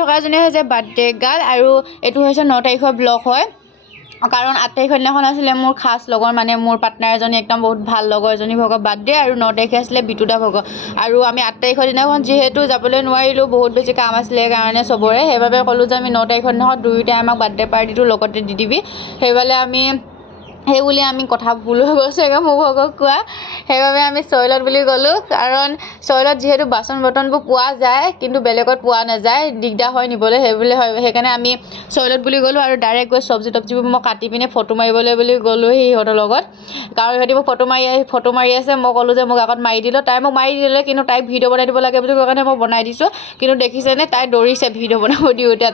থকাজনী হৈছে birthday girl আৰু এইটো হৈছে 9 তাৰিখৰ ব্লগ হয় কাৰণ 8 তাৰিখৰ দিনাখন আছিলে মোৰ খাস লগৰ মানে মোৰ পাৰ্টনাৰ এজনী একদম বহুত ভাল লগৰ এজনী ভগৰ বাৰ্থডে আৰু 9 তাৰিখে আছিলে বিতুদা ভগৰ আৰু আমি 8 তাৰিখৰ দিনাখন যিহেতু যাবলৈ নোৱাৰিলোঁ বহুত বেছি কাম আছিলে কাৰণে চবৰে সেইবাবে ক'লোঁ যে আমি 9 তাৰিখৰ দিনাখন দুয়োটাই আমাক বাৰ্থডে পাৰ্টিটো লগতে দি দিবি সেইবুলি আমি কথা ভুল হৈ গৈছেগৈ মোৰ ভগক কোৱা সেইবাবে আমি চইলত বুলি গ'লোঁ কাৰণ চইলত যিহেতু বাচন বৰ্তনবোৰ পোৱা যায় কিন্তু বেলেগত পোৱা নাযায় দিগদাৰ হয় নিবলৈ সেইকাৰণে আমি চইলত বুলি গ'লোঁ আৰু ডাইৰেক্ট গৈ চব্জি তব্জিবোৰ মই কাটি পিনে ফটো মাৰিবলৈ বুলি গ'লোঁ সিহঁতৰ লগত কাৰণ সিহঁতি মোক ফটো মাৰি আছে মই ক'লোঁ যে মোক আগত মাৰি দিলোঁ তাই মোক মাৰি দিলে কিন্তু তাইক ভিডিঅ' বনাই দিব লাগে বুলি কোৱা কাৰণে মই বনাই দিছোঁ কিন্তু দেখিছেনে তাই দৌৰিছে ভিডিঅ' বনাব দিওঁতে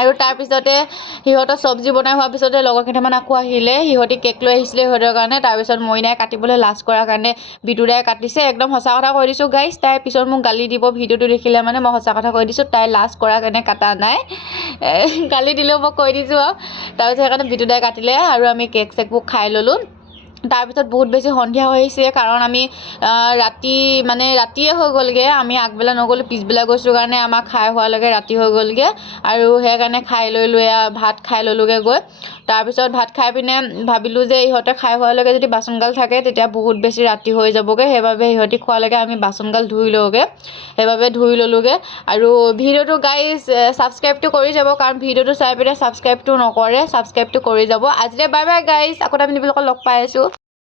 আৰু তাৰপিছতে সিহঁতৰ চব্জি বনাই হোৱাৰ পিছতে লগৰ কেইটামান আকৌ আহিলে সিহঁতি কেক লৈ আহিছিলে সিহঁতৰ কাৰণে তাৰপিছত মইনাই কাটিবলৈ লাজ কৰাৰ কাৰণে বিতুদাই কাটিছে একদম সঁচা কথা কৈ দিছোঁ গাইছ তাই পিছত মোক গালি দিব ভিডিঅ'টো দেখিলে মানে মই সঁচা কথা কৈ দিছোঁ তাই লাজ কৰাৰ কাৰণে কাটা নাই গালি দিলেও মই কৈ দিছোঁ আৰু তাৰপিছত সেইকাৰণে বিতুদাই কাটিলে আৰু আমি কেক চেকবোৰ খাই ল'লোঁ তাৰপিছত বহুত বেছি সন্ধিয়া হৈ আহিছে কাৰণ আমি ৰাতিয়ে হৈ গ'লগৈ আমি আগবেলা নগ'লোঁ পিছবেলা গৈছোঁ কাৰণে আমাক খাই হোৱালৈকে ৰাতি হৈ গ'লগৈ আৰু সেইকাৰণে খাই লৈ ভাত খাই ল'লোঁগৈ গৈ তাৰপিছত ভাত খাই পিনে ভাবিলোঁ যে ইহঁতে খাই হোৱালৈকে যদি বাচনগাল থাকে তেতিয়া বহুত বেছি ৰাতি হৈ যাবগৈ সেইবাবে ইহঁতি খোৱালৈকে আমি বাচনগাল ধুই লওঁগৈ সেইবাবে ধুই ল'লোঁগৈ আৰু ভিডিঅ'টো গাইজ ছাবস্ক্ৰাইবটো কৰি যাব কাৰণ ভিডিঅ'টো চাই পিনে ছাবস্ক্ৰাইবটো নকৰে ছাবস্ক্ৰাইবটো কৰি যাব আজিলৈ বাই বাই গাইজ আকৌ এটা ভিডিঅ'ত লগ পাই আছোঁ